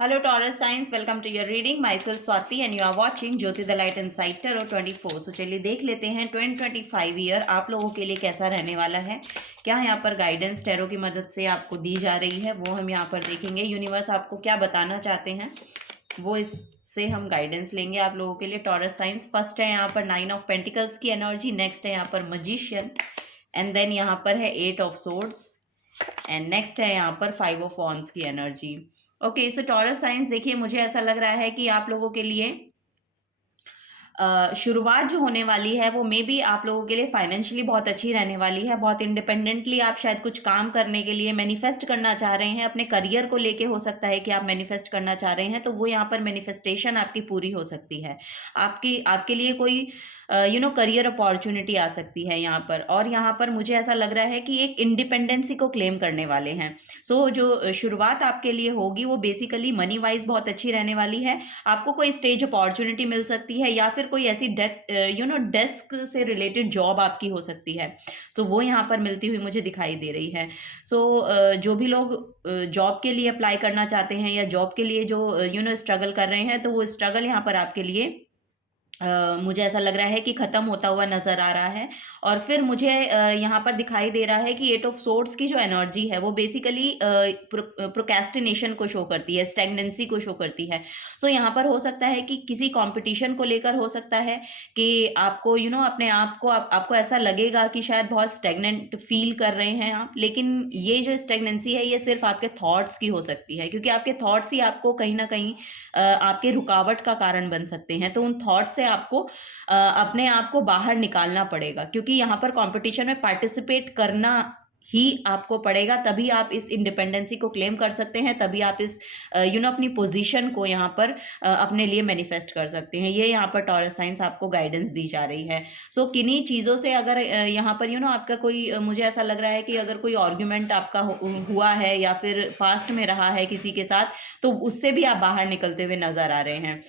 Hello Taurus signs, welcome to your reading. Myself Swati and you are watching Jyoti the Light Inside Tarot 24. So चलिए देख लेते हैं 2025 year आप लोगों के लिए कैसा रहने वाला है। क्या यहाँ पर गाइडेंस टैरो की मदद से आपको दी जा रही है वो हम यहाँ पर देखेंगे। यूनिवर्स आपको क्या बताना चाहते हैं वो इससे हम गाइडेंस लेंगे आप लोगों के लिए। टॉरस साइंस फर्स्ट है यहाँ पर 9 ऑफ पेंटिकल्स की एनर्जी, नेक्स्ट है यहाँ पर मजिशियन एंड देन यहाँ पर है 8 ऑफ सोर्ड्स एंड नेक्स्ट है यहाँ पर 5 ऑफ वॉन्ड्स की एनर्जी। ओके, सो टॉरस साइंस देखिए, मुझे ऐसा लग रहा है कि आप लोगों के लिए शुरुआत जो होने वाली है वो मे बी आप लोगों के लिए फाइनेंशियली बहुत अच्छी रहने वाली है। बहुत इंडिपेंडेंटली आप शायद कुछ काम करने के लिए मैनिफेस्ट करना चाह रहे हैं, अपने करियर को लेके हो सकता है कि आप मैनिफेस्ट करना चाह रहे हैं, तो वो यहाँ पर मैनिफेस्टेशन आपकी पूरी हो सकती है। आपके लिए कोई करियर अपॉर्चुनिटी आ सकती है यहाँ पर। और यहाँ पर मुझे ऐसा लग रहा है कि एक इंडिपेंडेंसी को क्लेम करने वाले हैं। सो जो शुरुआत आपके लिए होगी वो बेसिकली मनी वाइज बहुत अच्छी रहने वाली है। आपको कोई स्टेज अपॉर्चुनिटी मिल सकती है या फिर कोई ऐसी डेस्क से रिलेटेड जॉब आपकी हो सकती है। सो वो यहाँ पर मिलती हुई मुझे दिखाई दे रही है। सो जो भी लोग जॉब के लिए अप्लाई करना चाहते हैं या जॉब के लिए जो स्ट्रगल कर रहे हैं, तो वो स्ट्रगल यहाँ पर आपके लिए मुझे ऐसा लग रहा है कि ख़त्म होता हुआ नज़र आ रहा है। और फिर मुझे यहाँ पर दिखाई दे रहा है कि 8 ऑफ सोर्ड्स की जो एनर्जी है वो बेसिकली प्रोक्रेस्टिनेशन को शो करती है, स्टैग्नेंसी को शो करती है। सो यहाँ पर हो सकता है कि किसी कंपटीशन को लेकर हो सकता है कि आपको अपने आप को आपको ऐसा लगेगा कि शायद बहुत स्टैग्नेंट फील कर रहे हैं आप, लेकिन ये जो स्टैग्नेंसी है ये सिर्फ आपके थॉट्स की हो सकती है, क्योंकि आपके थॉट्स ही आपको कहीं ना कहीं आपके रुकावट का कारण बन सकते हैं। तो उन थॉट से आपको अपने आप को बाहर निकालना पड़ेगा, क्योंकि यहाँ पर कंपटीशन में पार्टिसिपेट करना ही आपको पड़ेगा, तभी आप इस इंडिपेंडेंसी को क्लेम कर सकते हैं, तभी आप इस अपनी पोजीशन को यहाँ पर अपने लिए मैनिफेस्ट कर सकते हैं। ये यहाँ पर टॉरस साइंस आपको गाइडेंस दी जा रही है। सो किन्हीं चीज़ों से अगर यहाँ पर आपका कोई मुझे ऐसा लग रहा है कि अगर कोई आर्ग्यूमेंट आपका हुआ है या फिर पास्ट में रहा है किसी के साथ, तो उससे भी आप बाहर निकलते हुए नजर आ रहे हैं।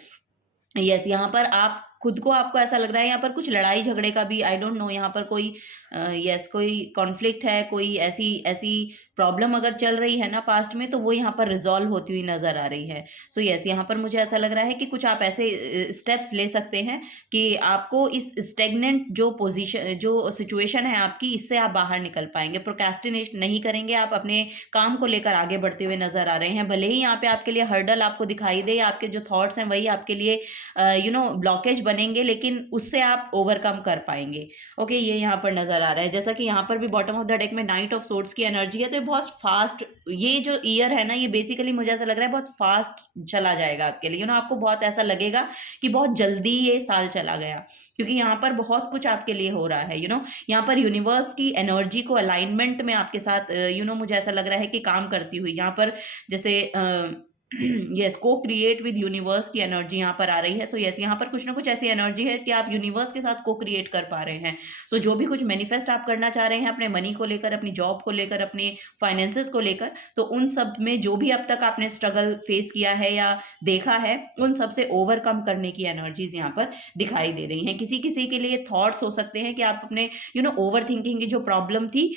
यस, यहाँ पर आप खुद को आपको ऐसा लग रहा है यहाँ पर कुछ लड़ाई झगड़े का भी, आई डोंट नो, यहाँ पर कोई कोई कॉन्फ्लिक्ट है, कोई ऐसी ऐसी प्रॉब्लम अगर चल रही है ना पास्ट में, तो वो यहाँ पर रिजॉल्व होती हुई नज़र आ रही है। सो यस, यहाँ पर मुझे ऐसा लग रहा है कि कुछ आप ऐसे स्टेप्स ले सकते हैं कि आपको इस स्टेगनेंट जो पोजीशन जो सिचुएशन है आपकी, इससे आप बाहर निकल पाएंगे। प्रोक्रेस्टिनेट नहीं करेंगे, आप अपने काम को लेकर आगे बढ़ते हुए नज़र आ रहे हैं। भले ही यहाँ पे आपके लिए हर्डल आपको दिखाई दे, आपके जो थॉट्स हैं वही आपके लिए ब्लॉकेज बनेंगे, लेकिन उससे आप ओवरकम कर पाएंगे। ओके, ये यहाँ पर नजर आ रहा है। जैसा कि यहाँ पर भी बॉटम ऑफ द डेक में 9 ऑफ सोर्ड्स की एनर्जी है, तो बहुत फास्ट ये जो ईयर है ना, ये बेसिकली मुझे ऐसा लग रहा है बहुत फास्ट चला जाएगा आपके लिए। आपको बहुत ऐसा लगेगा कि बहुत जल्दी ये साल चला गया, क्योंकि यहाँ पर बहुत कुछ आपके लिए हो रहा है। यहाँ पर यूनिवर्स की एनर्जी को अलाइनमेंट में आपके साथ मुझे ऐसा लग रहा है कि काम करती हुई यहाँ पर जैसे यस, को क्रिएट विद यूनिवर्स की एनर्जी यहाँ पर आ रही है। सो यस, यहाँ पर कुछ ना कुछ ऐसी एनर्जी है कि आप यूनिवर्स के साथ को क्रिएट कर पा रहे हैं। सो जो भी कुछ मैनिफेस्ट आप करना चाह रहे हैं अपने मनी को लेकर, अपनी जॉब को लेकर, अपने फाइनेंसेस को लेकर, तो उन सब में जो भी अब तक आपने स्ट्रगल फेस किया है या देखा है, उन सब से ओवरकम करने की एनर्जीज यहाँ पर दिखाई दे रही हैं। किसी किसी के लिए थॉट्स हो सकते हैं कि आप अपने ओवर थिंकिंग की जो प्रॉब्लम थी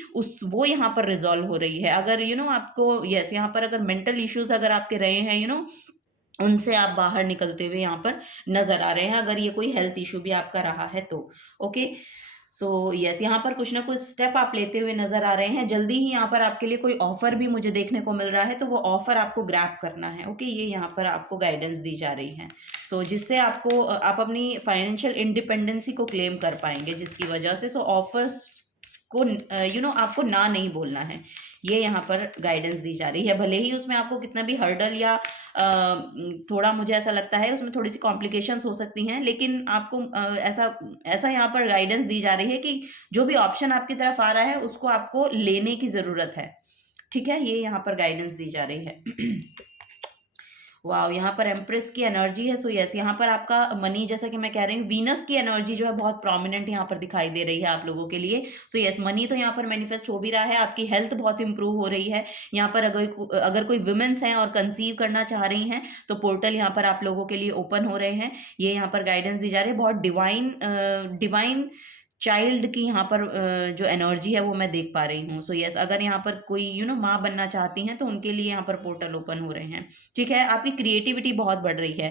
वो यहाँ पर रिजॉल्व हो रही है। अगर आपको यस, यहाँ पर अगर मेंटल इश्यूज अगर आपके रहे हैं उनसे आप बाहर निकलते हुए यहाँ पर नजर आ रहे हैं, अगर ये कोई हेल्थ इशू भी आपका रहा है तो। ओके, सो यस, यहाँ पर कुछ ना कुछ स्टेप आप लेते हुए नजर आ रहे हैं। जल्दी ही यहाँ पर आपके लिए कोई ऑफर भी मुझे देखने को मिल रहा है, तो वो ऑफर आपको ग्रैब करना है। ओके, ये यहाँ पर आपको गाइडेंस दी जा रही है। सो जिससे आप अपनी फाइनेंशियल इंडिपेंडेंसी को क्लेम कर पाएंगे, जिसकी वजह से ऑफर्स को आपको ना नहीं बोलना है। ये यहाँ पर गाइडेंस दी जा रही है। भले ही उसमें आपको कितना भी हर्डल या थोड़ा मुझे ऐसा लगता है उसमें थोड़ी सी कॉम्प्लिकेशंस हो सकती हैं, लेकिन आपको ऐसा ऐसा यहाँ पर गाइडेंस दी जा रही है कि जो भी ऑप्शन आपकी तरफ आ रहा है उसको आपको लेने की ज़रूरत है। ठीक है, ये यहाँ पर गाइडेंस दी जा रही है। वाह, यहाँ पर एम्प्रेस की एनर्जी है। सो यस, यहाँ पर आपका मनी, जैसा कि मैं कह रही हूँ, वीनस की एनर्जी जो है बहुत प्रोमिनेंट यहाँ पर दिखाई दे रही है आप लोगों के लिए। सो यस, मनी तो यहाँ पर मैनिफेस्ट हो भी रहा है, आपकी हेल्थ बहुत इंप्रूव हो रही है। यहाँ पर अगर कोई वुमेन्स हैं और कंसीव करना चाह रही हैं, तो पोर्टल यहाँ पर आप लोगों के लिए ओपन हो रहे हैं। ये यहाँ पर गाइडेंस दी जा रही है। बहुत डिवाइन चाइल्ड की यहाँ पर जो एनर्जी है वो मैं देख पा रही हूँ। सो यस, अगर यहाँ पर कोई माँ बनना चाहती हैं तो उनके लिए यहाँ पर पोर्टल ओपन हो रहे हैं। ठीक है, आपकी क्रिएटिविटी बहुत बढ़ रही है।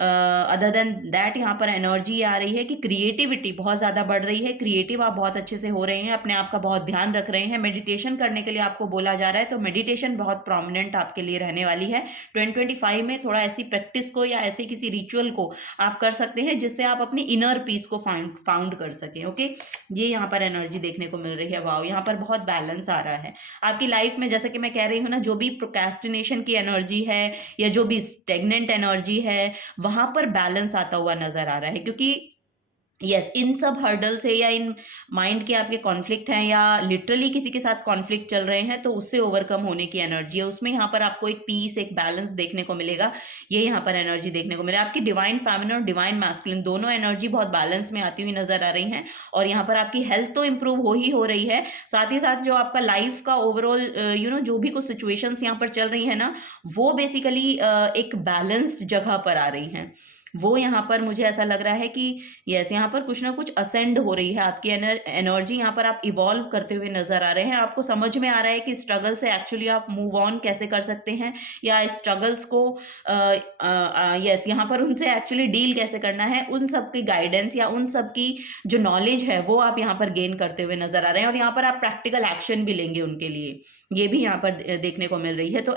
अदर देन दैट यहाँ पर एनर्जी आ रही है कि क्रिएटिविटी बहुत ज़्यादा बढ़ रही है, क्रिएटिव आप बहुत अच्छे से हो रहे हैं, अपने आप का बहुत ध्यान रख रहे हैं। मेडिटेशन करने के लिए आपको बोला जा रहा है, तो मेडिटेशन बहुत प्रोमिनेंट आपके लिए रहने वाली है। 2025 में थोड़ा ऐसी प्रैक्टिस को या ऐसे किसी रिचुअल को आप कर सकते हैं जिससे आप अपनी इनर पीस को फाउंड कर सकें। ओके, ये यहाँ पर एनर्जी देखने को मिल रही है। वाओ, यहाँ पर बहुत बैलेंस आ रहा है आपकी लाइफ में। जैसे कि मैं कह रही हूँ ना, जो भी प्रोक्रेस्टिनेशन की एनर्जी है या जो भी स्टेगनेंट एनर्जी है, वहां पर बैलेंस आता हुआ नजर आ रहा है। क्योंकि यस, इन सब हर्डल से या इन माइंड के आपके कॉन्फ्लिक्ट हैं या लिटरली किसी के साथ कॉन्फ्लिक्ट चल रहे हैं, तो उससे ओवरकम होने की एनर्जी है उसमें। यहाँ पर आपको एक पीस, एक बैलेंस देखने को मिलेगा। ये यहाँ पर एनर्जी देखने को मिलेगा। आपकी डिवाइन फेमिनिन और डिवाइन मैस्कुलिन दोनों एनर्जी बहुत बैलेंस में आती हुई नजर आ रही हैं। और यहाँ पर आपकी हेल्थ तो इंप्रूव हो रही है, साथ ही साथ जो आपका लाइफ का ओवरऑल जो भी कुछ सिचुएशंस यहाँ पर चल रही है ना, वो बेसिकली एक बैलेंस्ड जगह पर आ रही हैं। वो यहाँ पर मुझे ऐसा लग रहा है कि यस, यहाँ पर कुछ ना कुछ असेंड हो रही है आपकी एनर्जी। यहाँ पर आप इवॉल्व करते हुए नजर आ रहे हैं। आपको समझ में आ रहा है कि स्ट्रगल से एक्चुअली आप मूव ऑन कैसे कर सकते हैं, या स्ट्रगल्स को यस यहाँ पर उनसे एक्चुअली डील कैसे करना है। उन सब की गाइडेंस या उन सब की जो नॉलेज है वो आप यहाँ पर गेन करते हुए नजर आ रहे हैं। और यहाँ पर आप प्रैक्टिकल एक्शन भी लेंगे उनके लिए, ये भी यहाँ पर देखने को मिल रही है। तो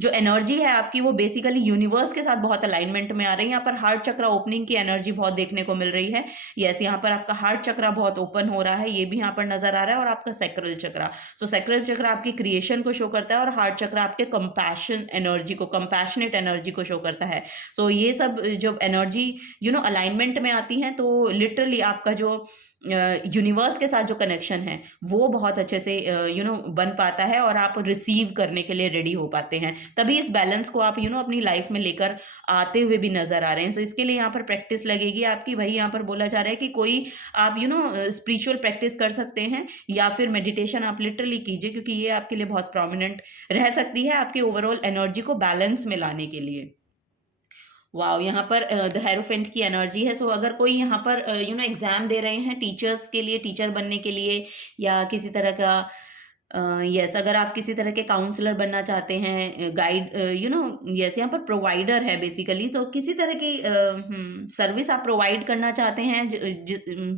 जो एनर्जी है आपकी वो बेसिकली यूनिवर्स के साथ बहुत अलाइनमेंट में आ रही है। यहाँ पर हार्ट चक्र ओपनिंग की एनर्जी बहुत देखने को मिल रही है। यस, यहाँ पर आपका हार्ट चक्र बहुत ओपन हो रहा है, ये भी यहाँ पर नजर आ रहा है। और आपका सैक्रल चक्र, सो सैक्रल चक्र आपकी क्रिएशन को शो करता है और हार्ट चक्र आपके कंपैशन एनर्जी को, कंपैशनेट एनर्जी को शो करता है। सो ये सब जब एनर्जी अलाइनमेंट में आती हैं, तो लिटरली आपका जो यूनिवर्स के साथ जो कनेक्शन है वो बहुत अच्छे से बन पाता है और आप रिसीव करने के लिए रेडी हो पाते हैं। तभी इस बैलेंस को आप अपनी लाइफ में लेकर आते हुए भी नजर आ रहे हैं। सो इसके लिए यहाँ पर प्रैक्टिस लगेगी आपकी। वही यहाँ पर बोला जा रहा है कि कोई आप स्पिरिचुअल प्रैक्टिस कर सकते हैं या फिर मेडिटेशन आप लिटरली कीजिए, क्योंकि ये आपके लिए बहुत प्रोमिनेंट रह सकती है आपके ओवरऑल एनर्जी को बैलेंस में लाने के लिए। वाओ, यहाँ पर द हेरोफेंट की एनर्जी है। सो अगर कोई यहाँ पर एग्जाम दे रहे हैं टीचर्स के लिए, टीचर बनने के लिए, या किसी तरह का यस, अगर आप किसी तरह के काउंसलर बनना चाहते हैं, गाइड यस, यहाँ पर प्रोवाइडर है बेसिकली, तो किसी तरह की सर्विस आप प्रोवाइड करना चाहते हैं,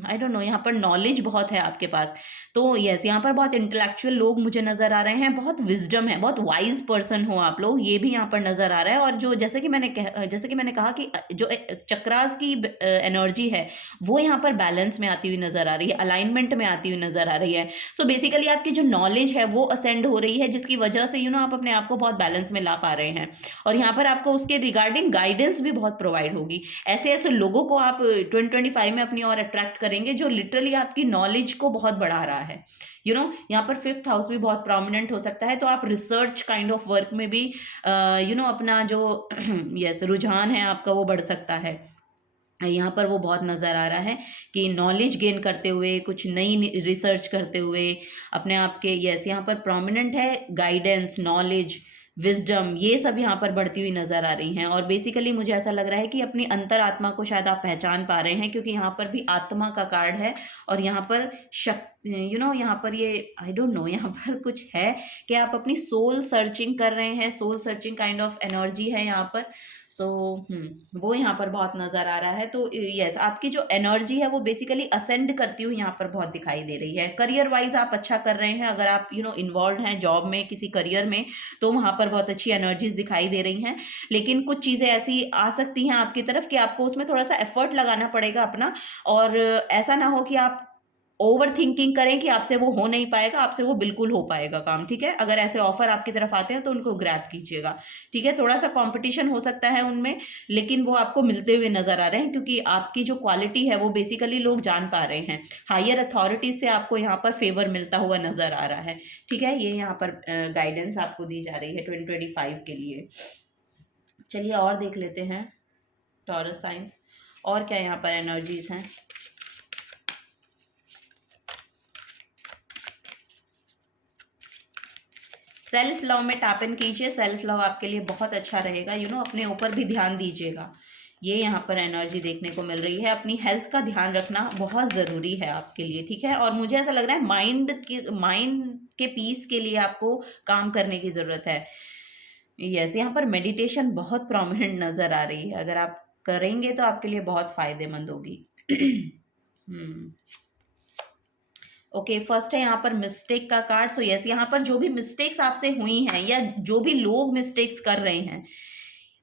आई डोंट नो, यहाँ पर नॉलेज बहुत है आपके पास। तो यस, यहाँ पर बहुत इंटेलेक्चुअल लोग मुझे नजर आ रहे हैं, बहुत विजडम है, बहुत वाइज पर्सन हो आप लोग, ये भी यहाँ पर नजर आ रहा है। और जो जैसे कि मैंने कहा कि जो चक्रास की एनर्जी है वो यहाँ पर बैलेंस में आती हुई नजर आ रही है, अलाइनमेंट में आती हुई नजर आ रही है। सो बेसिकली आपकी जो नॉलेज है वो असेंड हो रही है, जिसकी वजह से आप अपने आप को बहुत बैलेंस में ला पा रहे हैं। और यहाँ पर आपको उसके रिगार्डिंग गाइडेंस भी बहुत प्रोवाइड होगी। ऐसे ऐसे लोगों को आप 2025 में अपनी ओर अट्रैक्ट करेंगे जो लिटरली आपकी नॉलेज को बहुत बढ़ा रहा है। यहाँ पर 5th हाउस भी बहुत प्रोमिनेंट हो सकता है, तो आप रिसर्च काइंड ऑफ वर्क में भी अपना जो यस रुझान है आपका वो बढ़ सकता है। यहाँ पर वो बहुत नज़र आ रहा है कि नॉलेज गेन करते हुए, कुछ नई रिसर्च करते हुए अपने आप के, यस यहाँ पर प्रोमिनेंट है गाइडेंस, नॉलेज, विजडम, ये सब यहाँ पर बढ़ती हुई नज़र आ रही हैं। और बेसिकली मुझे ऐसा लग रहा है कि अपनी अंतर आत्मा को शायद आप पहचान पा रहे हैं, क्योंकि यहाँ पर भी आत्मा का कार्ड है। और यहाँ पर यहाँ पर ये आई डोंट नो, यहाँ पर कुछ है कि आप अपनी सोल सर्चिंग कर रहे हैं, soul searching kind of energy है यहाँ पर। सो वो यहाँ पर बहुत नज़र आ रहा है। तो यस, आपकी जो एनर्जी है वो बेसिकली असेंड करती हुई यहाँ पर बहुत दिखाई दे रही है। करियर वाइज आप अच्छा कर रहे हैं, अगर आप इन्वॉल्व हैं जॉब में, किसी करियर में, तो वहाँ पर बहुत अच्छी एनर्जीज दिखाई दे रही हैं। लेकिन कुछ चीज़ें ऐसी आ सकती हैं आपकी तरफ कि आपको उसमें थोड़ा सा एफर्ट लगाना पड़ेगा अपना, और ऐसा ना हो कि आप ओवर थिंकिंग करें कि आपसे वो हो नहीं पाएगा, आपसे वो बिल्कुल हो पाएगा काम। ठीक है, अगर ऐसे ऑफर आपकी तरफ आते हैं तो उनको ग्रैब कीजिएगा। ठीक है, थोड़ा सा कंपटीशन हो सकता है उनमें, लेकिन वो आपको मिलते हुए नजर आ रहे हैं, क्योंकि आपकी जो क्वालिटी है वो बेसिकली लोग जान पा रहे हैं। हायर अथॉरिटीज से आपको यहाँ पर फेवर मिलता हुआ नजर आ रहा है। ठीक है, ये यहाँ पर गाइडेंस आपको दी जा रही है 2025 के लिए। चलिए और देख लेते हैं टॉरस साइंस, और क्या यहाँ पर एनर्जीज हैं। सेल्फ लव में टैप इन कीजिए। सेल्फ लव आपके लिए बहुत अच्छा रहेगा। अपने ऊपर भी ध्यान दीजिएगा। ये यहाँ पर एनर्जी देखने को मिल रही है। अपनी हेल्थ का ध्यान रखना बहुत ज़रूरी है आपके लिए, ठीक है। और मुझे ऐसा लग रहा है माइंड के पीस के लिए आपको काम करने की ज़रूरत है। यस, यहाँ पर मेडिटेशन बहुत प्रोमिनेंट नज़र आ रही है। अगर आप करेंगे तो आपके लिए बहुत फ़ायदेमंद होगी। ओके, फर्स्ट है यहाँ पर मिस्टेक का कार्ड। सो यस, यहाँ पर जो भी मिस्टेक्स आपसे हुई हैं या जो भी लोग मिस्टेक्स कर रहे हैं,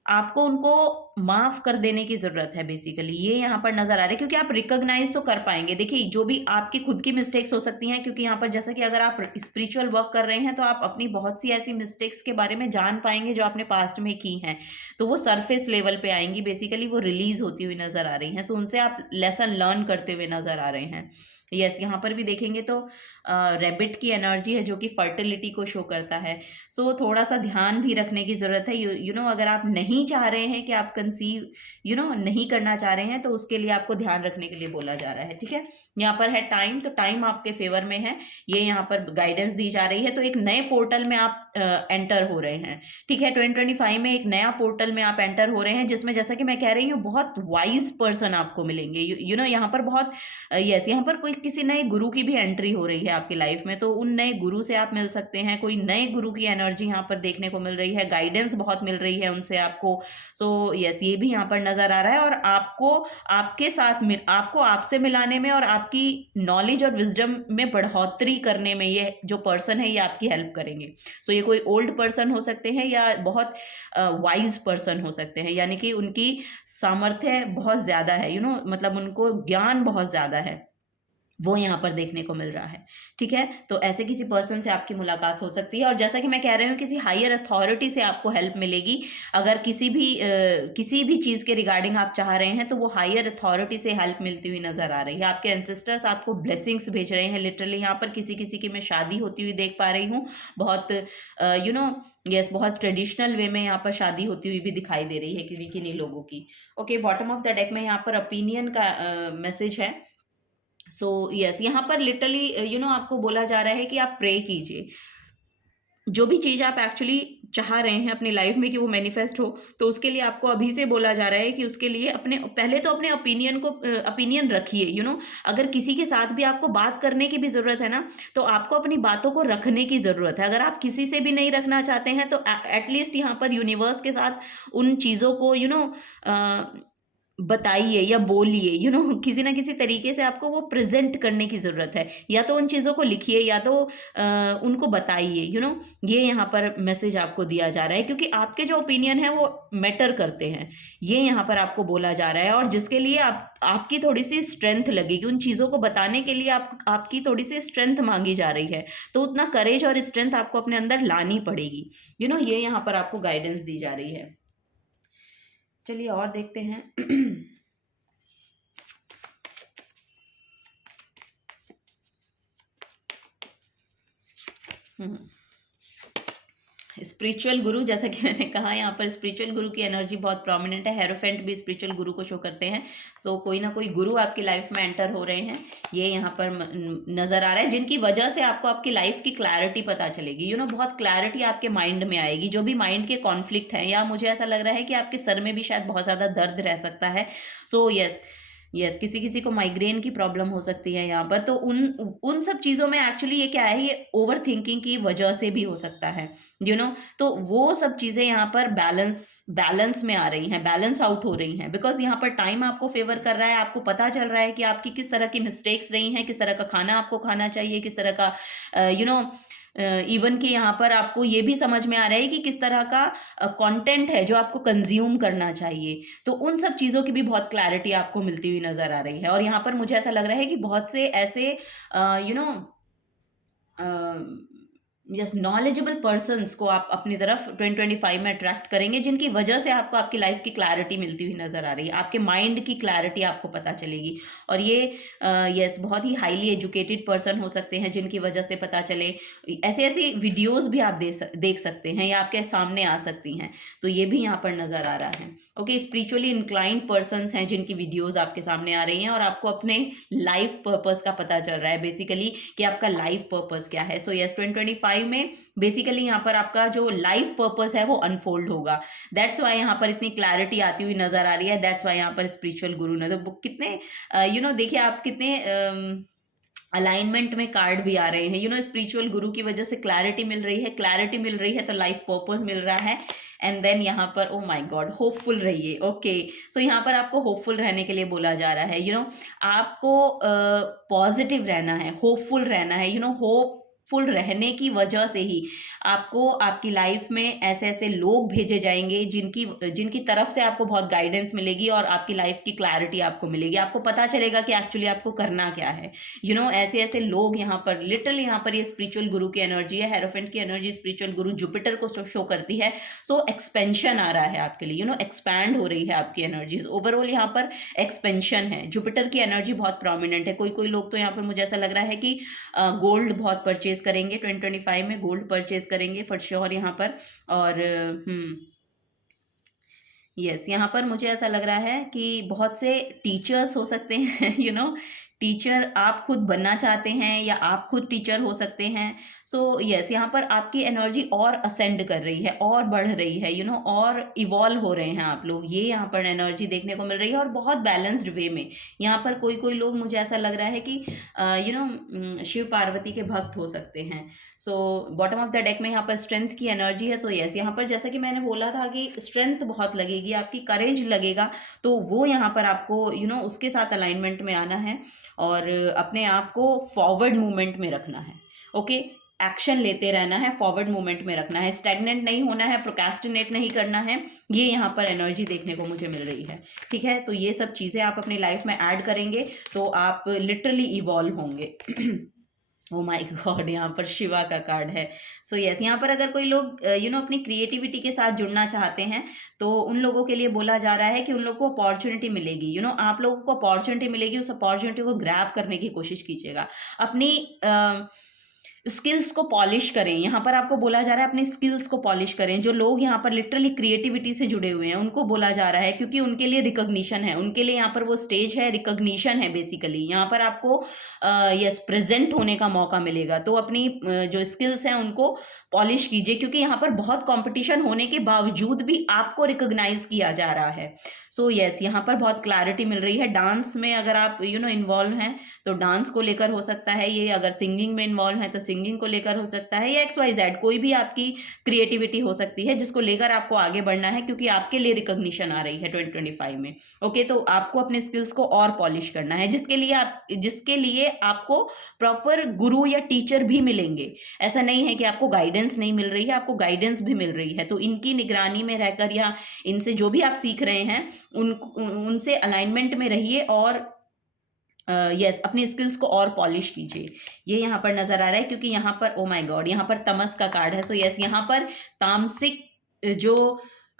आपको उनको माफ कर देने की जरूरत है बेसिकली, ये यहाँ पर नजर आ रहा है। क्योंकि आप रिकॉग्नाइज तो कर पाएंगे। देखिए, जो भी आपकी खुद की मिस्टेक्स हो सकती हैं, क्योंकि यहाँ पर जैसा कि अगर आप स्पिरिचुअल वर्क कर रहे हैं तो आप अपनी बहुत सी ऐसी मिस्टेक्स के बारे में जान पाएंगे जो आपने पास्ट में की हैं, तो वो सरफेस लेवल पे आएंगी, बेसिकली वो रिलीज होती हुई नजर आ रही हैं। सो उनसे आप लेसन लर्न करते हुए नजर आ रहे हैं। यस, यहाँ पर भी देखेंगे तो रैबिट की एनर्जी है जो कि फर्टिलिटी को शो करता है। सो थोड़ा सा ध्यान भी रखने की ज़रूरत है। यू नो अगर आप नहीं चाह रहे हैं कि आप कंसीव नहीं करना चाह रहे हैं, तो उसके लिए आपको ध्यान रखने के लिए बोला जा रहा है, ठीक है। यहाँ पर है टाइम, तो टाइम आपके फेवर में है। ये यहाँ पर गाइडेंस दी जा रही है। तो एक नए पोर्टल में आप एंटर हो रहे हैं, ठीक है। 2025 में एक नया पोर्टल में आप एंटर हो रहे हैं, जिसमें जैसा कि मैं कह रही हूँ बहुत वाइज पर्सन आपको मिलेंगे। यहाँ पर बहुत यस, यहाँ पर कोई किसी नए गुरु की भी एंट्री हो रही है आपकी लाइफ में, तो उन नए गुरु से आप मिल सकते हैं। कोई नए गुरु की एनर्जी यहाँ पर देखने को मिल रही है। गाइडेंस बहुत मिल रही है उनसे आपको। सो यस, ये भी यहाँ पर नजर आ रहा है। और आपको आपको आपसे मिलाने में और आपकी नॉलेज और विजडम में बढ़ोतरी करने में ये जो पर्सन है ये आपकी हेल्प करेंगे। सो ये कोई ओल्ड पर्सन हो सकते हैं या बहुत वाइज पर्सन हो सकते हैं, यानी कि उनकी सामर्थ्य बहुत ज़्यादा है, मतलब उनको ज्ञान बहुत ज़्यादा है, वो यहाँ पर देखने को मिल रहा है, ठीक है। तो ऐसे किसी पर्सन से आपकी मुलाकात हो सकती है। और जैसा कि मैं कह रही हूँ, किसी हायर अथॉरिटी से आपको हेल्प मिलेगी। अगर किसी भी चीज़ के रिगार्डिंग आप चाह रहे हैं, तो वो हायर अथॉरिटी से हेल्प मिलती हुई नजर आ रही है। आपके एंसेस्टर्स आपको ब्लेसिंग्स भेज रहे हैं लिटरली। यहाँ पर किसी किसी की मैं शादी होती हुई देख पा रही हूँ। बहुत यस, बहुत ट्रेडिशनल वे में यहाँ पर शादी होती हुई भी दिखाई दे रही है किन्हीं किन्हीं लोगों की। Okay, bottom of the deck में यहाँ पर ओपिनियन का मैसेज है। सो यस, यहाँ पर लिटरली आपको बोला जा रहा है कि आप प्रे कीजिए। जो भी चीज़ आप एक्चुअली चाह रहे हैं अपनी लाइफ में कि वो मैनिफेस्ट हो, तो उसके लिए आपको अभी से बोला जा रहा है कि उसके लिए पहले तो अपने ओपिनियन रखिए। अगर किसी के साथ भी आपको बात करने की भी ज़रूरत है ना, तो आपको अपनी बातों को रखने की ज़रूरत है। अगर आप किसी से भी नहीं रखना चाहते हैं, तो एटलीस्ट यहाँ पर यूनिवर्स के साथ उन चीज़ों को बताइए या बोलिए। किसी ना किसी तरीके से आपको वो प्रेजेंट करने की ज़रूरत है। या तो उन चीज़ों को लिखिए या तो उनको बताइए। ये यहाँ पर मैसेज आपको दिया जा रहा है, क्योंकि आपके जो ओपिनियन है वो मैटर करते हैं, ये यहाँ पर आपको बोला जा रहा है। और जिसके लिए आपकी थोड़ी सी स्ट्रेंथ लगेगी, उन चीज़ों को बताने के लिए आपकी थोड़ी सी स्ट्रेंथ मांगी जा रही है। तो उतना करेज और स्ट्रेंथ आपको अपने अंदर लानी पड़ेगी। ये यहाँ पर आपको गाइडेंस दी जा रही है। चलिए और देखते हैं। स्पिरिचुअल गुरु, जैसा कि मैंने कहा, यहाँ पर स्पिरिचुअल गुरु की एनर्जी बहुत प्रोमिनेंट है। हेरोफेंट भी स्पिरिचुअल गुरु को शो करते हैं। तो कोई ना कोई गुरु आपकी लाइफ में एंटर हो रहे हैं, ये यहाँ पर नज़र आ रहा है, जिनकी वजह से आपको आपकी लाइफ की क्लैरिटी पता चलेगी। बहुत क्लैरिटी आपके माइंड में आएगी। जो भी माइंड के कॉन्फ्लिक्ट हैं, या मुझे ऐसा लग रहा है कि आपके सर में भी शायद बहुत ज़्यादा दर्द रह सकता है। सो यस, किसी किसी को माइग्रेन की प्रॉब्लम हो सकती है यहाँ पर। तो उन सब चीज़ों में एक्चुअली ये क्या है, ये ओवर थिंकिंग की वजह से भी हो सकता है। तो वो सब चीज़ें यहाँ पर बैलेंस में आ रही हैं, बैलेंस आउट हो रही हैं। बिकॉज यहाँ पर टाइम आपको फेवर कर रहा है। आपको पता चल रहा है कि आपकी किस तरह की मिस्टेक्स रही हैं, किस तरह का खाना आपको खाना चाहिए, किस तरह का इवन कि यहाँ पर आपको ये भी समझ में आ रहा है कि किस तरह का कंटेंट है जो आपको कंज्यूम करना चाहिए। तो उन सब चीज़ों की भी बहुत क्लैरिटी आपको मिलती हुई नज़र आ रही है। और यहाँ पर मुझे ऐसा लग रहा है कि बहुत से ऐसे यस नॉलेजेबल पर्सन्स को आप अपनी तरफ 2025 में अट्रैक्ट करेंगे, जिनकी वजह से आपको आपकी लाइफ की क्लैरिटी मिलती हुई नज़र आ रही है। आपके माइंड की क्लैरिटी आपको पता चलेगी। और ये यस बहुत ही हाईली एजुकेटेड पर्सन हो सकते हैं, जिनकी वजह से पता चले। ऐसे ऐसी वीडियोस भी आप देख सकते हैं या आपके सामने आ सकती हैं। तो ये भी यहाँ पर नज़र आ रहा है। ओके, स्पिरिचुअली इंक्लाइंड पर्सन्स हैं जिनकी वीडियोज़ आपके सामने आ रही हैं, और आपको अपने लाइफ पर्पज़ का पता चल रहा है बेसिकली कि आपका लाइफ पर्पज़ क्या है। सो यस 2025 2025 में बेसिकली यहाँ पर आपका जो लाइफ पर्पस है वो अनफोल्ड होगा। दैट्स वाई यहाँ पर इतनी क्लैरिटी आती हुई नजर आ रही है। दैट्स वाई यहाँ पर स्पिरिचुअल गुरु ने तो कितने देखिए आप कितने अलाइनमेंट में कार्ड भी आ रहे हैं। स्पिरिचुअल गुरु की वजह से क्लैरिटी मिल रही है, क्लैरिटी मिल रही है तो लाइफ पर्पस मिल रहा है। एंड देन यहाँ पर ओ माय गॉड, होपफुल रहिए। ओके, सो यहाँ पर आपको होपफुल रहने के लिए बोला जा रहा है। आपको पॉजिटिव रहना है, होपफुल रहना है। होपफुल रहने की वजह से ही आपको आपकी लाइफ में ऐसे ऐसे लोग भेजे जाएंगे जिनकी जिनकी तरफ से आपको बहुत गाइडेंस मिलेगी और आपकी लाइफ की क्लैरिटी आपको मिलेगी। आपको पता चलेगा कि एक्चुअली आपको करना क्या है। ऐसे ऐसे लोग यहाँ पर लिटरली, यहाँ पर ये स्पिरिचुअल गुरु की एनर्जी है, हेरोफेंट की एनर्जी स्पिरिचुअल गुरु जुपिटर को शो करती है। सो एक्सपेंशन आ रहा है आपके लिए, एक्सपैंड हो रही है आपकी एनर्जीज। ओवरऑल यहाँ पर एक्सपेंशन है, जुपिटर की एनर्जी बहुत प्रोमिनेंट है। कोई कोई लोग तो यहाँ पर मुझे ऐसा लग रहा है कि गोल्ड बहुत परचेज करेंगे 2025 में, गोल्ड परचेज करेंगे फॉर श्योर यहाँ पर। और यस, यहाँ पर मुझे ऐसा लग रहा है कि बहुत से टीचर्स हो सकते हैं। टीचर आप खुद बनना चाहते हैं या आप खुद टीचर हो सकते हैं। सो यस, यहाँ पर आपकी एनर्जी और असेंड कर रही है और बढ़ रही है, और इवॉल्व हो रहे हैं आप लोग। ये यहाँ पर एनर्जी देखने को मिल रही है और बहुत बैलेंस्ड वे में। यहाँ पर कोई कोई लोग मुझे ऐसा लग रहा है कि शिव पार्वती के भक्त हो सकते हैं। So bottom of the deck में यहाँ पर स्ट्रेंथ की एनर्जी है। सो यस, यहाँ पर जैसा कि मैंने बोला था कि स्ट्रेंथ बहुत लगेगी, आपकी करेज लगेगा, तो वो यहाँ पर आपको उसके साथ अलाइनमेंट में आना है और अपने आप को फॉरवर्ड मूवमेंट में रखना है। ओके, एक्शन लेते रहना है, फॉरवर्ड मूवमेंट में रखना है, स्टैग्नेंट नहीं होना है, प्रोक्रेस्टिनेट नहीं करना है। ये यहाँ पर एनर्जी देखने को मुझे मिल रही है। ठीक है, तो ये सब चीज़ें आप अपनी लाइफ में ऐड करेंगे तो आप लिटरली इवॉल्व होंगे। ओ माय गॉड, यहाँ पर शिवा का कार्ड है। सो यस, यहाँ पर अगर कोई लोग अपनी क्रिएटिविटी के साथ जुड़ना चाहते हैं तो उन लोगों के लिए बोला जा रहा है कि उन लोगों को अपॉर्चुनिटी मिलेगी। आप लोगों को अपॉर्चुनिटी मिलेगी, उस अपॉर्चुनिटी को ग्रैब करने की कोशिश कीजिएगा। अपनी स्किल्स को पॉलिश करें। यहाँ पर आपको बोला जा रहा है अपनी स्किल्स को पॉलिश करें। जो लोग यहाँ पर लिटरली क्रिएटिविटी से जुड़े हुए हैं उनको बोला जा रहा है, क्योंकि उनके लिए रिकॉग्निशन है, उनके लिए यहाँ पर वो स्टेज है, रिकॉग्निशन है। बेसिकली यहाँ पर आपको यस प्रेजेंट होने का मौका मिलेगा। तो अपनी जो स्किल्स हैं उनको पॉलिश कीजिए, क्योंकि यहाँ पर बहुत कंपटीशन होने के बावजूद भी आपको रिकॉग्नाइज किया जा रहा है। सो यस, यहाँ पर बहुत क्लैरिटी मिल रही है। डांस में अगर आप इन्वॉल्व हैं तो डांस को लेकर हो सकता है ये, अगर सिंगिंग में इन्वॉल्व है तो सिंगिंग को लेकर हो सकता है, या XYZ कोई भी आपकी क्रिएटिविटी हो सकती है जिसको लेकर आपको आगे बढ़ना है, क्योंकि आपके लिए रिकॉग्निशन आ रही है 2025 में। ओके, तो आपको अपने स्किल्स को और पॉलिश करना है, जिसके लिए आपको प्रॉपर गुरु या टीचर भी मिलेंगे। ऐसा नहीं है कि आपको गाइडेंस नहीं मिल रही है, आपको गाइडेंस भी मिल रही है। तो इनकी निगरानी में रहकर या इनसे जो भी आप सीख रहे हैं उनसे अलाइनमेंट में रहिए और यस अपनी स्किल्स को और पॉलिश कीजिए। ये यहाँ पर नजर आ रहा है, क्योंकि यहाँ पर ओ माय गॉड, यहाँ पर तमस का कार्ड है। सो यस, यहाँ पर तामसिक जो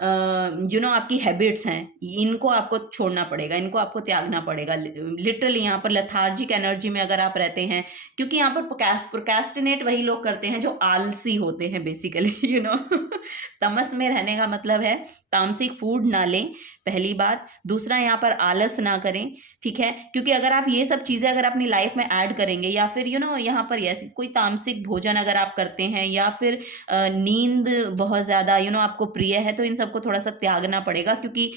आपकी हैबिट्स हैं इनको आपको छोड़ना पड़ेगा, इनको आपको त्यागना पड़ेगा। लिटरली यहाँ पर लेथार्जिक एनर्जी में अगर आप रहते हैं, क्योंकि यहाँ पर प्रोक्रेस्टिनेट वही लोग करते हैं जो आलसी होते हैं बेसिकली। तमस में रहने का मतलब है तामसिक फूड ना लें, पहली बात। दूसरा, यहाँ पर आलस ना करें, ठीक है, क्योंकि अगर आप ये सब चीज़ें अगर अपनी लाइफ में ऐड करेंगे, या फिर यहाँ पर यस कोई तामसिक भोजन अगर आप करते हैं, या फिर नींद बहुत ज़्यादा आपको प्रिय है, तो इन सबको थोड़ा सा त्यागना पड़ेगा। क्योंकि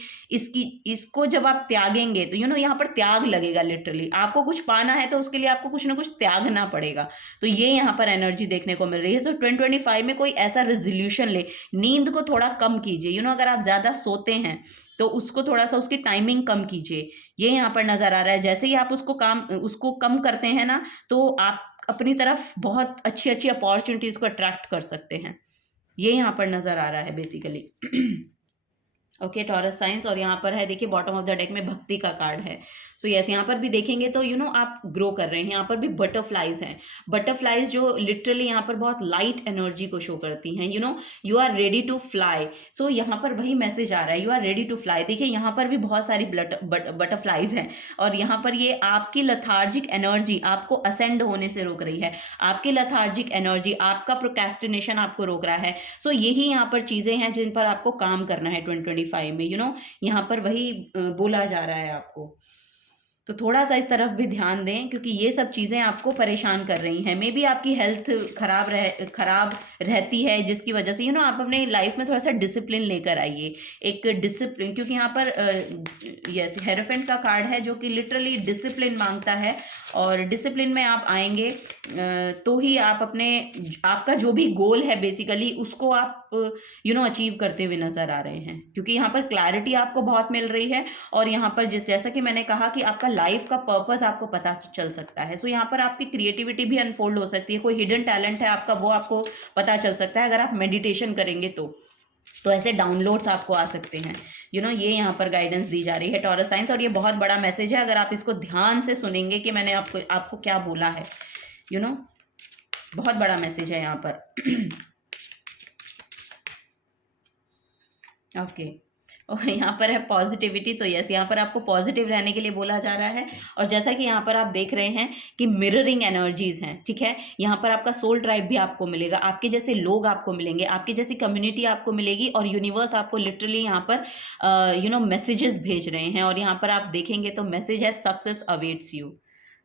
इसको जब आप त्यागेंगे तो यहाँ पर त्याग लगेगा। लिटरली आपको कुछ पाना है तो उसके लिए आपको कुछ ना कुछ त्यागना पड़ेगा। तो ये यहाँ पर एनर्जी देखने को मिल रही है। तो 2025 में कोई ऐसा रेजोल्यूशन ले, नींद को थोड़ा कम कीजिए। अगर आप ज़्यादा सोते हैं तो उसको थोड़ा सा उसकी टाइमिंग कम कीजिए। ये यहाँ पर नजर आ रहा है। जैसे ही आप उसको कम करते हैं ना, तो आप अपनी तरफ बहुत अच्छी अच्छी अपॉर्चुनिटीज को अट्रैक्ट कर सकते हैं। ये यहाँ पर नजर आ रहा है बेसिकली। Okay, taurus science. और यहाँ पर है देखिए बॉटम ऑफ द डेक में भक्ति का कार्ड है। सो यस, यहाँ पर भी देखेंगे तो आप ग्रो कर रहे हैं। यहाँ पर भी बटरफ्लाइज हैं, बटरफ्लाइज जो लिटरली यहाँ पर बहुत लाइट एनर्जी को शो करती हैं। You are ready to fly. So यहाँ पर वही मैसेज आ रहा है, you are ready to fly. देखिए यहाँ पर भी बहुत सारी बटरफ्लाइज हैं, और यहाँ पर ये आपकी लथार्जिक एनर्जी आपको असेंड होने से रोक रही है। आपकी लथार्जिक एनर्जी, आपका प्रोक्रेस्टिनेशन आपको रोक रहा है। सो यही यहाँ पर चीज़ें हैं जिन पर आपको काम करना है 2025 में। यहाँ पर वही बोला जा रहा है आपको। तो थोड़ा-सा इस तरफ भी ध्यान दें, क्योंकि ये सब चीज़ें आपको परेशान कर रही हैं। मेबी आपकी हेल्थ खराब रहती है, जिसकी वजह से आप अपने लाइफ में थोड़ा-सा डिसिप्लिन लेकर आइए। एक डिसिप्लिन, क्योंकि यहाँ पर यस हेरोफेंट का कार्ड है जो कि लिटरली डिसिप्लिन माँगता है, और डिसिप्लिन में आप आएँगे तो ही आप आपका जो भी गोल है बेसिकली उसको आप अचीव करते हुए नज़र आ रहे हैं, क्योंकि यहाँ पर क्लैरिटी आपको बहुत मिल रही है। और यहाँ पर जैसा कि मैंने कहा कि आपका लाइफ का पर्पस आपको पता चल सकता है। सो यहाँ पर आपकी क्रिएटिविटी भी अनफोल्ड हो सकती है, कोई हिडन टैलेंट है आपका, वो आपको पता चल सकता है अगर आप मेडिटेशन करेंगे तो ऐसे डाउनलोड्स आपको आ सकते हैं। ये यहाँ पर गाइडेंस दी जा रही है टॉरस साइंस, और ये बहुत बड़ा मैसेज है अगर आप इसको ध्यान से सुनेंगे कि मैंने आपको क्या बोला है। बहुत बड़ा मैसेज है यहाँ पर। ओके और यहाँ पर है पॉजिटिविटी। तो यस, यहाँ पर आपको पॉजिटिव रहने के लिए बोला जा रहा है। और जैसा कि यहाँ पर आप देख रहे हैं कि मिररिंग एनर्जीज हैं, ठीक है। यहाँ पर आपका सोल ट्राइब भी आपको मिलेगा, आपके जैसे लोग आपको मिलेंगे, आपकी जैसी कम्युनिटी आपको मिलेगी, और यूनिवर्स आपको लिटरली यहाँ पर मैसेजेस भेज रहे हैं। और यहाँ पर आप देखेंगे तो मैसेज है सक्सेस अवेट्स यू।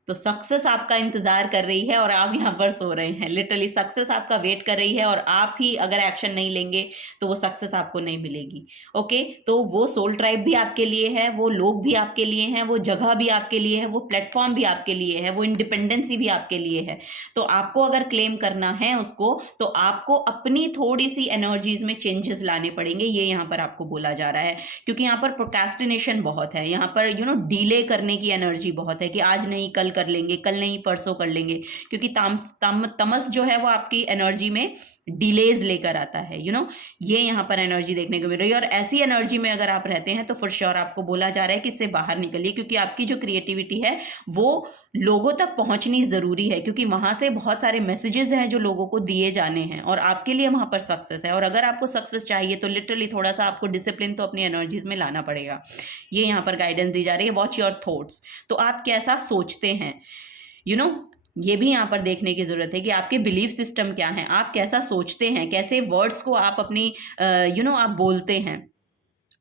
तो सक्सेस आपका इंतजार कर रही है और आप यहाँ पर सो रहे हैं। लिटरली सक्सेस आपका वेट कर रही है, और आप ही अगर एक्शन नहीं लेंगे तो वो सक्सेस आपको नहीं मिलेगी। ओके, तो वो सोल ट्राइब भी आपके लिए है, वो लोग भी आपके लिए हैं, वो जगह भी आपके लिए है, वो प्लेटफॉर्म भी आपके लिए है, वो इंडिपेंडेंसी भी आपके लिए है। तो आपको अगर क्लेम करना है उसको, तो आपको अपनी थोड़ी सी एनर्जीज में चेंजेस लाने पड़ेंगे, ये यहाँ पर आपको बोला जा रहा है। क्योंकि यहाँ पर प्रोक्रेस्टिनेशन बहुत है, यहाँ पर डिले करने की एनर्जी बहुत है कि आज नहीं कल कर लेंगे, कल नहीं परसों कर लेंगे। क्योंकि तमस जो है वो आपकी एनर्जी में डिलेज लेकर आता है। ये यहाँ पर एनर्जी देखने को मिल रही है। और ऐसी एनर्जी में अगर आप रहते हैं तो फॉर श्योर आपको बोला जा रहा है कि इससे बाहर निकलिए, क्योंकि आपकी जो क्रिएटिविटी है वो लोगों तक पहुंचनी जरूरी है, क्योंकि वहां से बहुत सारे मैसेजेस हैं जो लोगों को दिए जाने हैं, और आपके लिए वहां पर सक्सेस है। और अगर आपको सक्सेस चाहिए तो लिटरली थोड़ा सा आपको डिसिप्लिन तो अपनी एनर्जीज में लाना पड़ेगा। ये यहाँ पर गाइडेंस दी जा रही है। वॉच योर थॉट्स, तो आप कैसा सोचते हैं, ये भी यहाँ पर देखने की जरूरत है कि आपके बिलीफ सिस्टम क्या है, आप कैसा सोचते हैं, कैसे वर्ड्स को आप अपनी आप बोलते हैं।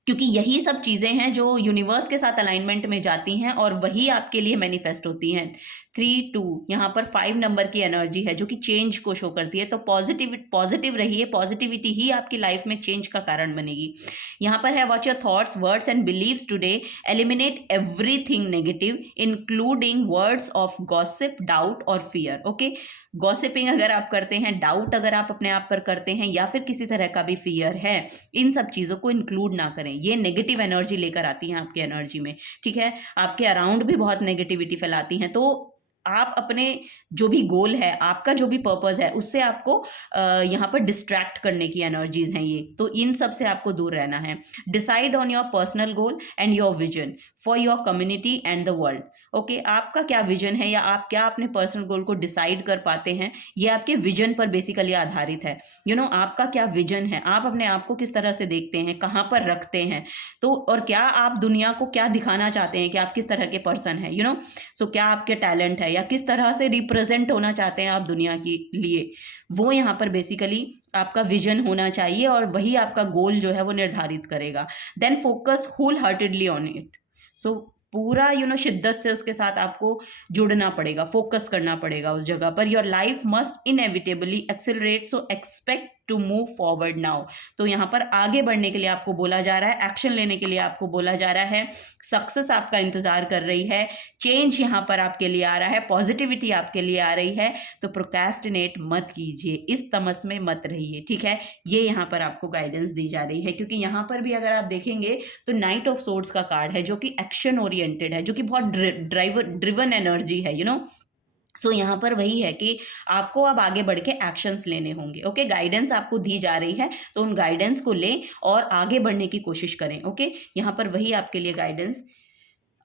क्योंकि यही सब चीज़ें हैं जो यूनिवर्स के साथ अलाइनमेंट में जाती हैं और वही आपके लिए मैनिफेस्ट होती हैं। 3-2 यहाँ पर 5 नंबर की एनर्जी है जो कि चेंज को शो करती है। तो पॉजिटिव रहिए, पॉजिटिविटी ही आपकी लाइफ में चेंज का कारण बनेगी। यहाँ पर है watch your thoughts, words and believes today, eliminate everything negative including words of gossip, doubt और फियर। ओके, गॉसिपिंग अगर आप करते हैं, डाउट अगर आप अपने आप पर करते हैं, या फिर किसी तरह का भी फियर है, इन सब चीज़ों को इंक्लूड ना करें। ये नेगेटिव एनर्जी लेकर आती हैं आपकी एनर्जी में, ठीक है। आपके अराउंड भी बहुत नेगेटिविटी फैलाती हैं। तो आप अपने जो भी गोल है, आपका जो भी पर्पस है, उससे आपको यहाँ पर डिस्ट्रैक्ट करने की एनर्जीज हैं ये। तो इन सब से आपको दूर रहना है। Decide on your personal goal and your vision for your community and the world. Okay, आपका क्या विजन है, या आप क्या अपने पर्सनल गोल को डिसाइड कर पाते हैं, ये आपके विजन पर बेसिकली आधारित है। आपका क्या विजन है, आप अपने आप को किस तरह से देखते हैं, कहाँ पर रखते हैं, तो और क्या आप दुनिया को क्या दिखाना चाहते हैं कि आप किस तरह के पर्सन हैं। सो क्या आपके टैलेंट है, या किस तरह से रिप्रेजेंट होना चाहते हैं आप दुनिया के लिए, वो यहाँ पर बेसिकली आपका विजन होना चाहिए, और वही आपका गोल जो है वो निर्धारित करेगा। Then focus wholehearted on it. So पूरा शिद्दत से उसके साथ आपको जुड़ना पड़ेगा, फोकस करना पड़ेगा उस जगह पर। Your life must inevitably accelerate, so expect to move forward now. तो यहाँ पर आगे बढ़ने के लिए आपको बोला जा रहा है, एक्शन लेने के लिए आपको बोला जा रहा है। सक्सेस आपका इंतजार कर रही है, चेंज यहाँ पर आपके लिए आ रहा है, पॉजिटिविटी आपके लिए आ रही है। तो प्रोक्रेस्टिनेट मत कीजिए, इस तमस में मत रहिए, ठीक है। ये यहाँ पर आपको गाइडेंस दी जा रही है, क्योंकि यहाँ पर भी अगर आप देखेंगे तो नाइट ऑफ सोर्ड्स का कार्ड है जो कि एक्शन ओरिएंटेड है, जो कि बहुत ड्रिवन एनर्जी है। सो यहाँ पर वही है कि आपको अब आगे बढ़ के एक्शंस लेने होंगे। ओके, गाइडेंस आपको दी जा रही है, तो उन गाइडेंस को लें और आगे बढ़ने की कोशिश करें। ओके, यहाँ पर वही आपके लिए गाइडेंस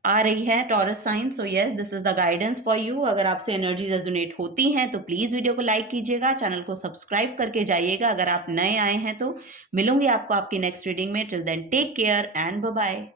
आ रही है Taurus sign. So yes, this is the guidance for you. अगर आपसे एनर्जी रेजोनेट होती हैं तो प्लीज़ वीडियो को लाइक कीजिएगा, चैनल को सब्सक्राइब करके जाइएगा अगर आप नए आए हैं तो। मिलूंगी आपको आपकी नेक्स्ट रीडिंग में। Till then take care and bye bye.